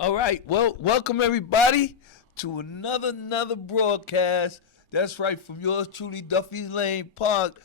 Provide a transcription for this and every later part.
All right. Well, welcome everybody to another broadcast. That's right, from yours truly, Duffy's Lane Park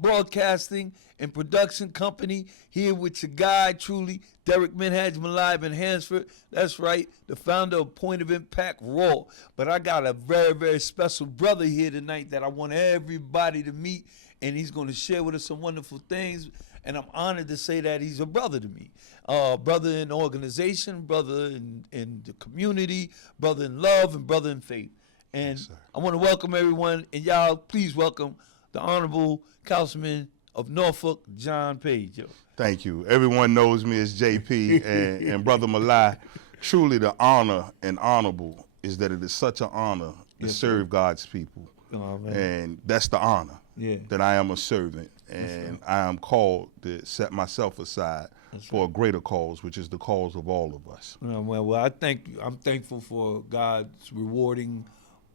Broadcasting and Production Company. Here with your guy, truly, Derek Manhajman live in Hansford. That's right, the founder of Point of Impact Raw. But I got a very special brother here tonight that I want everybody to meet, and he's going to share with us some wonderful things. And I'm honored to say that he's a brother to me. Brother in organization, brother in the community, brother in love, and brother in faith. And Yes, I want to welcome everyone, and y'all please welcome the Honorable Councilman of Norfolk, John Paige. Yo. Thank you. Everyone knows me as JP and Brother Malai. Truly the honor and honorable is that it is such an honor to serve God's people. Oh, man. And that's the honor, that I am a servant. And I am called to set myself aside for a greater cause, which is the cause of all of us. Well, I thank you. I'm thankful for God's rewarding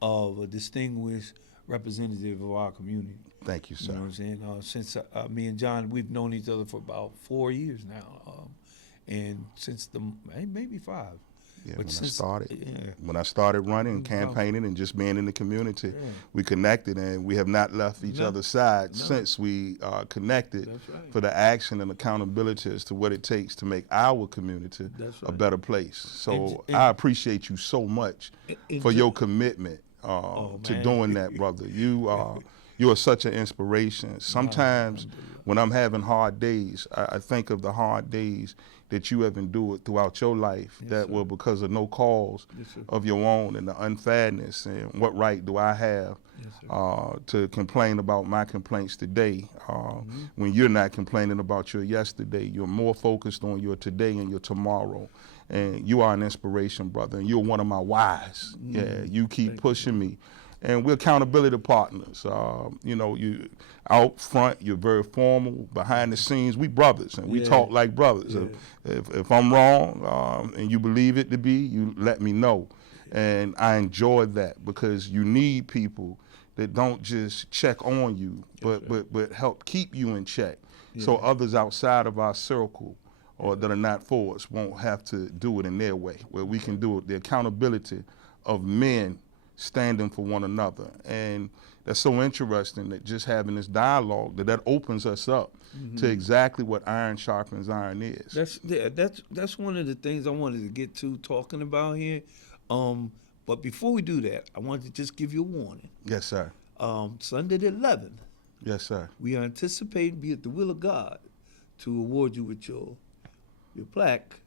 of a distinguished representative of our community. Thank you, sir. You know what I'm saying? Since me and John, we've known each other for about 4 years now, and since maybe 5. Yeah, but when I started running, campaigning, and just being in the community, we connected, and we have not left each other's side since we connected for the action and accountability as to what it takes to make our community a better place. So I appreciate you so much for your commitment to doing that, brother. You are such an inspiration. Sometimes when I'm having hard days, I think of the hard days that you have endured throughout your life that were because of no cause of your own, and the unfairness, and what right do I have to complain about my complaints today when you're not complaining about your yesterday. You're more focused on your today and your tomorrow. And you are an inspiration, brother, and you're one of my whys. Yeah, you keep pushing me. And we're accountability partners. You out front, you're very formal. Behind the scenes, we brothers, and we talk like brothers. If I'm wrong and you believe it to be, you let me know. And I enjoy that, because you need people that don't just check on you, but help keep you in check, so others outside of our circle or that are not for us won't have to do it in their way, where we can do it. The accountability of men standing for one another. And that's so interesting, that just having this dialogue, that opens us up to exactly what iron sharpens iron is. That's one of the things I wanted to get to talking about here. But before we do that, I wanted to just give you a warning. Yes, sir. Sunday the 11th. Yes, sir. We are anticipating, be it the will of God, to award you with your plaque,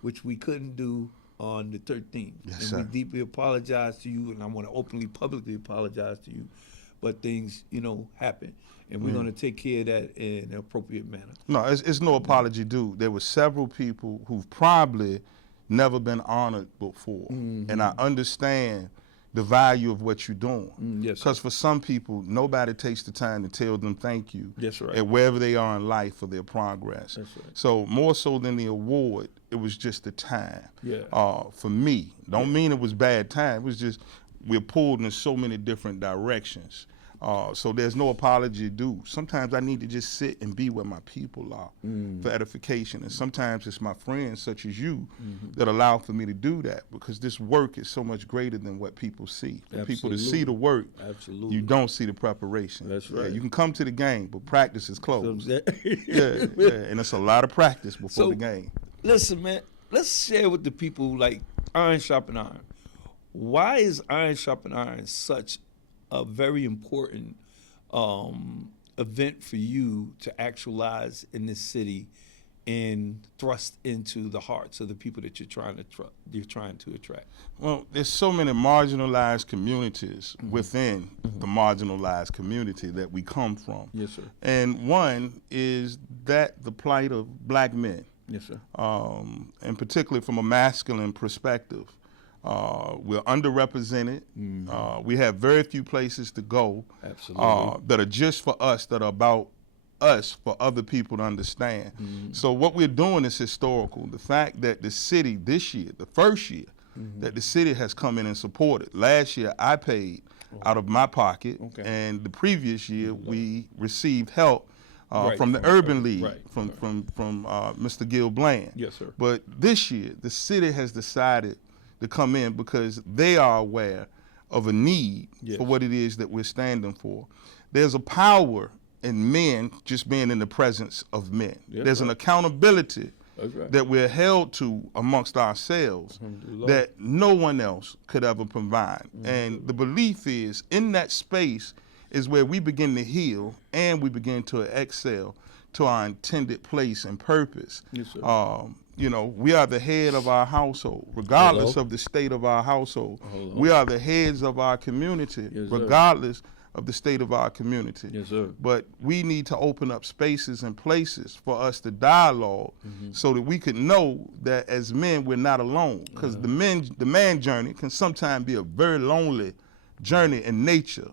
which we couldn't do on the 13th. Yes, and sir. we deeply apologize to you, and I want to openly, publicly apologize to you. But things, happen, and we're going to take care of that in an appropriate manner. No, it's no apology due. There were several people who've probably never been honored before, and I understand the value of what you're doing. Yes, because for some people, nobody takes the time to tell them thank you That's right. at wherever they are in life for their progress. That's right. So more so than the award, it was just the time. Yeah. For me, don't mean it was bad time. It was just we're pulled in so many different directions. So there's no apology due. Sometimes I need to just sit and be where my people are for edification. And sometimes it's my friends such as you that allow for me to do that, because this work is so much greater than what people see. For people to see the work, you don't see the preparation. That's right. Yeah, you can come to the game, but practice is closed. And it's a lot of practice before the game. Listen, man, let's share with the people, like, iron sharpen iron. Why is iron sharpen iron such a very important event for you to actualize in this city and thrust into the hearts of the people that you're trying to attract? Well, there's so many marginalized communities within the marginalized community that we come from. Yes, sir. And one is that the plight of black men. Yes, sir. And particularly from a masculine perspective. We're underrepresented. We have very few places to go that are just for us, that are about us for other people to understand. So what we're doing is historical. The fact that the city this year, the first year, that the city has come in and supported. Last year I paid out of my pocket, and the previous year we received help from the Urban League, right, from Mr. Gil Bland. Yes, sir. But this year, the city has decided to come in because they are aware of a need for what it is that we're standing for. There's a power in men just being in the presence of men. Yes, There's an accountability that we're held to amongst ourselves that no one else could ever provide. And the belief is in that space is where we begin to heal and we begin to excel to our intended place and purpose. Yes, sir. You know, we are the head of our household, regardless of the state of our household. We are the heads of our community, regardless of the state of our community. Yes, sir. But we need to open up spaces and places for us to dialogue so that we can know that as men, we're not alone. Because the man journey can sometimes be a very lonely journey in nature.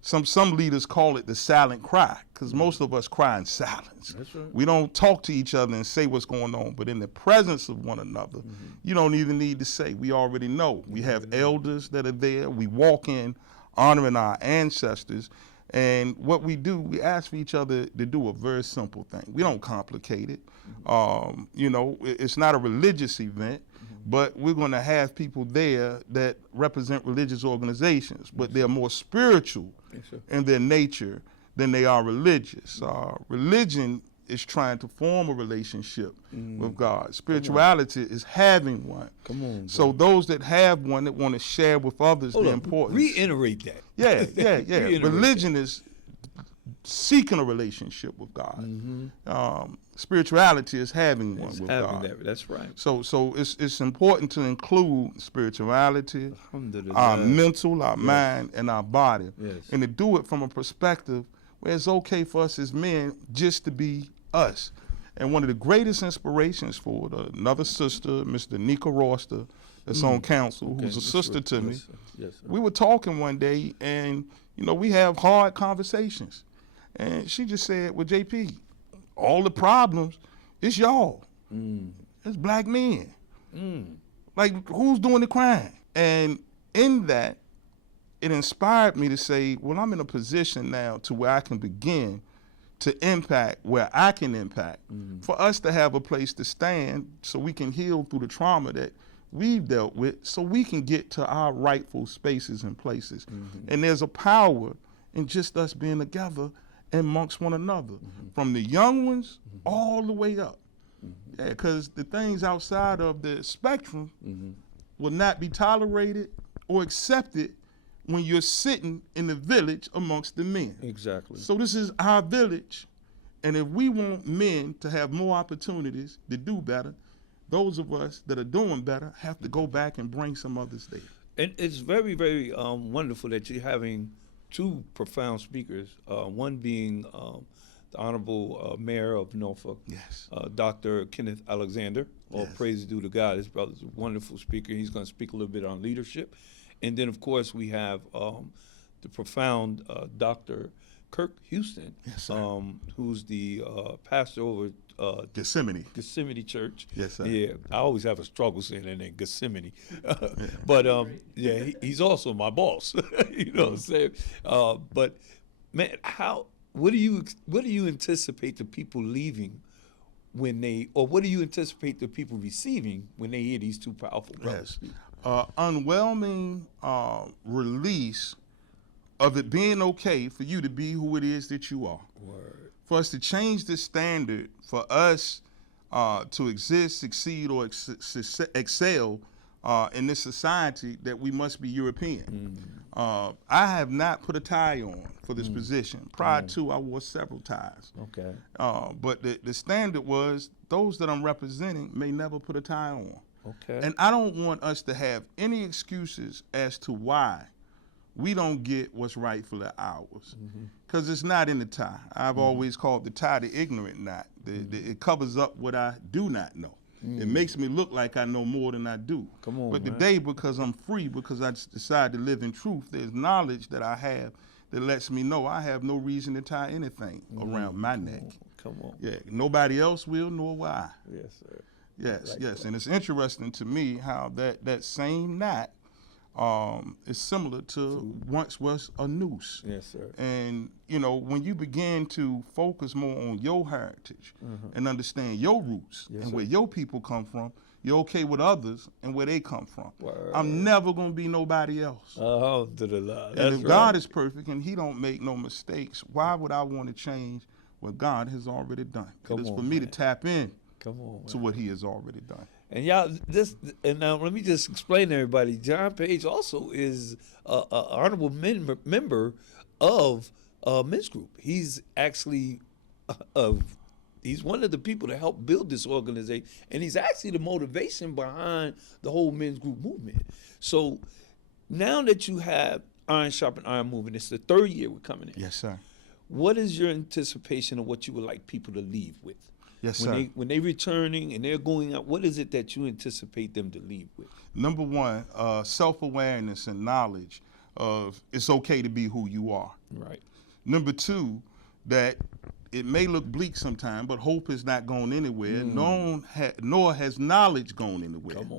Some leaders call it the silent cry, because most of us cry in silence. That's right. We don't talk to each other and say what's going on, but in the presence of one another, you don't even need to say. We already know. We have elders that are there. We walk in honoring our ancestors, and what we do, we ask for each other to do a very simple thing. We don't complicate it. You know, it's not a religious event, but we're going to have people there that represent religious organizations, but they're more spiritual in their nature than they are religious. Religion is trying to form a relationship with God. Spirituality is having one. Come on. So those that have one that want to share with others the importance. Reiterate that. Yeah. Religion is seeking a relationship with God. Spirituality is having one with God. That's right. So it's important to include spirituality, our mental, our mind, and our body, and to do it from a perspective where it's okay for us as men just to be us. And one of the greatest inspirations for it, another sister, Mr. Nika Roster, that's on council, who's a sister to me. Yes, sir. We were talking one day, and you know, we have hard conversations. And she just said, well, JP, all the problems, it's y'all. It's black men. Like, who's doing the crime? And in that, it inspired me to say, well, I'm in a position now to where I can begin to impact where I can impact, for us to have a place to stand so we can heal through the trauma that we've dealt with, so we can get to our rightful spaces and places. And there's a power in just us being together amongst one another, from the young ones all the way up. Because the things outside of the spectrum will not be tolerated or accepted when you're sitting in the village amongst the men. Exactly. So this is our village, and if we want men to have more opportunities to do better, those of us that are doing better have to go back and bring some others there. And it's very, very wonderful that you're having two profound speakers, one being the Honorable Mayor of Norfolk, Dr. Kenneth Alexander. All praise due to God. His brother's a wonderful speaker. He's going to speak a little bit on leadership. And then, of course, we have the profound Dr. Kirk Houston, who's the pastor over Gethsemane Church. Yes, sir. Yeah, I always have a struggle saying that name, Gethsemane. But he's also my boss. You know what I'm saying? But man, what do you anticipate the people leaving when they, or what do you anticipate the people receiving when they hear these two powerful brothers speak? Unwhelming release of it being okay for you to be who it is that you are. Word. For us to change the standard, for us to exist, succeed, or excel in this society, that we must be European. I have not put a tie on for this position. Prior to, I wore several ties. Okay. But the standard was those that I'm representing may never put a tie on. Okay. And I don't want us to have any excuses as to why we don't get what's rightfully ours. Because it's not in the tie. I've always called the tie the ignorant knot. It covers up what I do not know. It makes me look like I know more than I do. Come on, but man. today, because I'm free, because I decided to live in truth, there's knowledge that I have that lets me know I have no reason to tie anything around my neck. Come on. Yeah, nobody else will, nor will I. Yes, sir. Yes. And it's interesting to me how that same knot is similar to once was a noose. Yes, sir. And, you know, when you begin to focus more on your heritage and understand your roots and where your people come from, you're okay with others and where they come from. Word. I'm never going to be nobody else. Alhamdulillah. And if God is perfect and he don't make no mistakes, why would I want to change what God has already done? It is for me to tap in to what he has already done. And y'all, now let me just explain to everybody. John Paige also is an honorable member of Men's Group. He's actually he's one of the people that helped build this organization, and he's actually the motivation behind the whole Men's Group movement. So now that you have Iron Sharpen Iron movement, it's the third year we're coming in. Yes, sir. What is your anticipation of what you would like people to leave with? Yes, sir. When they returning and they're going out, what is it that you anticipate them to leave with? Number one, self-awareness and knowledge of it's okay to be who you are. Right. Number two, that it may look bleak sometimes, but hope is not going anywhere, nor has knowledge gone anywhere. Come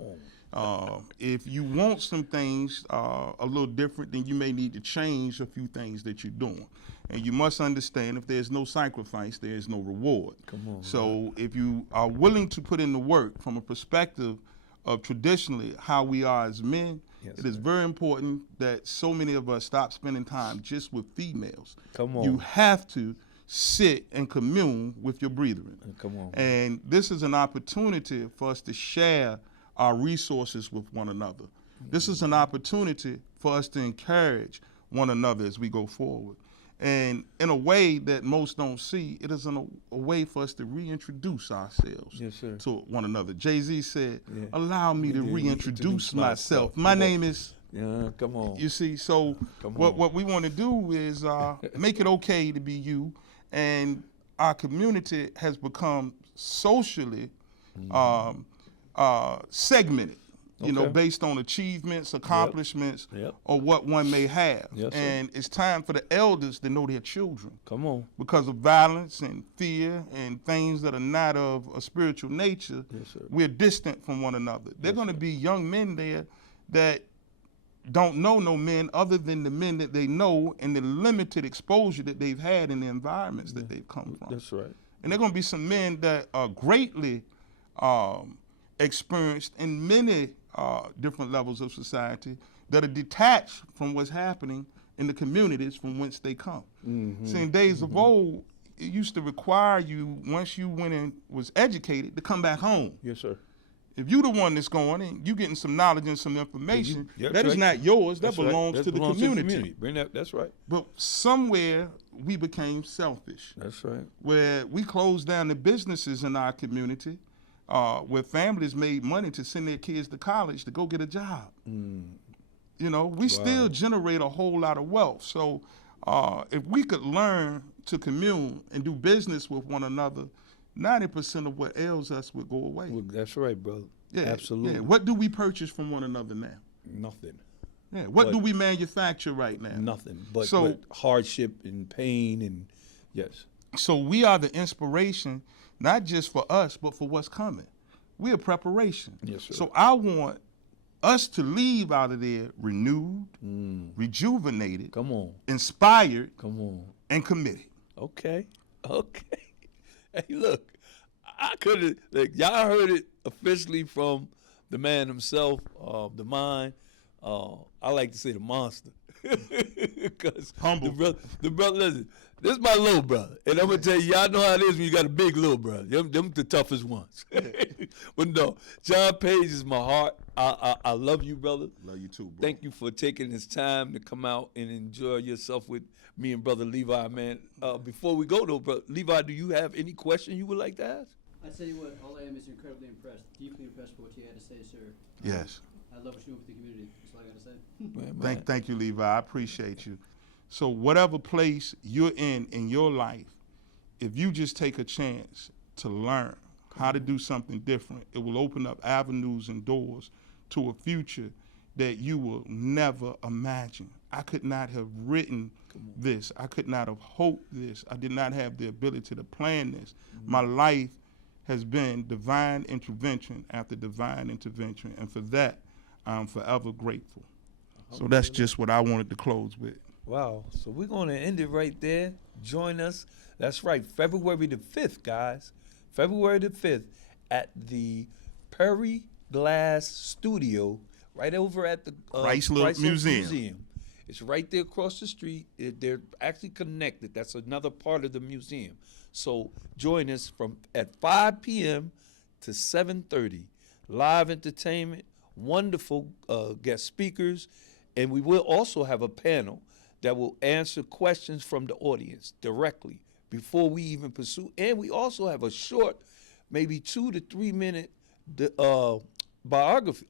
on. If you want some things a little different, then you may need to change a few things that you're doing. And you must understand if there's no sacrifice, there is no reward. Come on. So if you are willing to put in the work from a perspective of traditionally how we are as men, it is very important that so many of us stop spending time just with females. Come on. You have to sit and commune with your brethren. Come on. And this is an opportunity for us to share our resources with one another. This is an opportunity for us to encourage one another as we go forward. And in a way that most don't see, it is a way for us to reintroduce ourselves to one another. Jay-Z said, allow me to reintroduce myself. My name is... Yeah, come on. You see, so what we want to do is make it okay to be you. And our community has become socially segmented. You know, based on achievements, accomplishments, or what one may have. And it's time for the elders to know their children. Come on. Because of violence and fear and things that are not of a spiritual nature, we're distant from one another. There are going to be young men there that don't know no men other than the men that they know and the limited exposure that they've had in the environments that they've come from. That's right. And there are going to be some men that are greatly experienced in many different levels of society that are detached from what's happening in the communities from whence they come. See, in days of old, it used to require you, once you went and was educated, to come back home. Yes, sir. If you the one that's going and you getting some knowledge and some information, that is not yours. That belongs to the community. Bring that. That's right. But somewhere we became selfish. That's right. Where we closed down the businesses in our community, where families made money to send their kids to college to go get a job. You know, we still generate a whole lot of wealth. So if we could learn to commune and do business with one another, 90% of what ails us would go away. Well, that's right, brother. Yeah, absolutely. Yeah. What do we purchase from one another now? Nothing. Yeah. What do we manufacture right now? Nothing. But hardship and pain and yes. So we are the inspiration, not just for us, but for what's coming. We are preparation. Yes, sir. So I want us to leave out of there renewed, rejuvenated, inspired, and committed. Okay. Hey, look, I could have, like, y'all heard it officially from the man himself, the mind. I like to say the monster. Because humble. The brother, listen, this is my little brother. And I'm going to tell you, y'all know how it is when you got a big little brother. Them the toughest ones. But no, John Paige is my heart. I love you, brother. Love you too, bro. Thank you for taking this time to come out and enjoy yourself with me and Brother Levi, man. Before we go, though, Brother Levi, do you have any question you would like to ask? I tell you what, all I am is incredibly impressed, deeply impressed with what you had to say, sir. Yes. I love what you do with the community. That's all I got to say. Thank you, Levi. I appreciate you. So whatever place you're in your life, if you just take a chance to learn how to do something different, it will open up avenues and doors to a future that you will never imagine. I could not have written this. I could not have hoped this. I did not have the ability to plan this. My life has been divine intervention after divine intervention, and for that, I'm forever grateful. So that's just what I wanted to close with. Wow. So we're going to end it right there. Join us. That's right. February the 5th, guys. February the 5th at the Perry Glass Studio right over at the Chrysler Museum. It's right there across the street. They're actually connected. That's another part of the museum. So join us from at 5 p.m. to 7:30. Live entertainment, wonderful guest speakers, and we will also have a panel that will answer questions from the audience directly before we even pursue. And we also have a short, maybe 2 to 3 minute biography,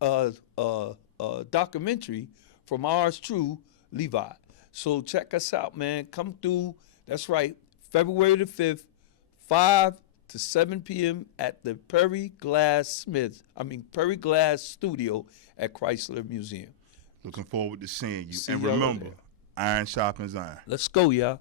documentary from ours true, Levi. So check us out, man. Come through. That's right. February the 5th, 5 to 7 p.m. at the Perry Glass Studio at Chrysler Museum. Looking forward to seeing you. See And y'all remember, there. iron sharpens iron. Let's go, y'all.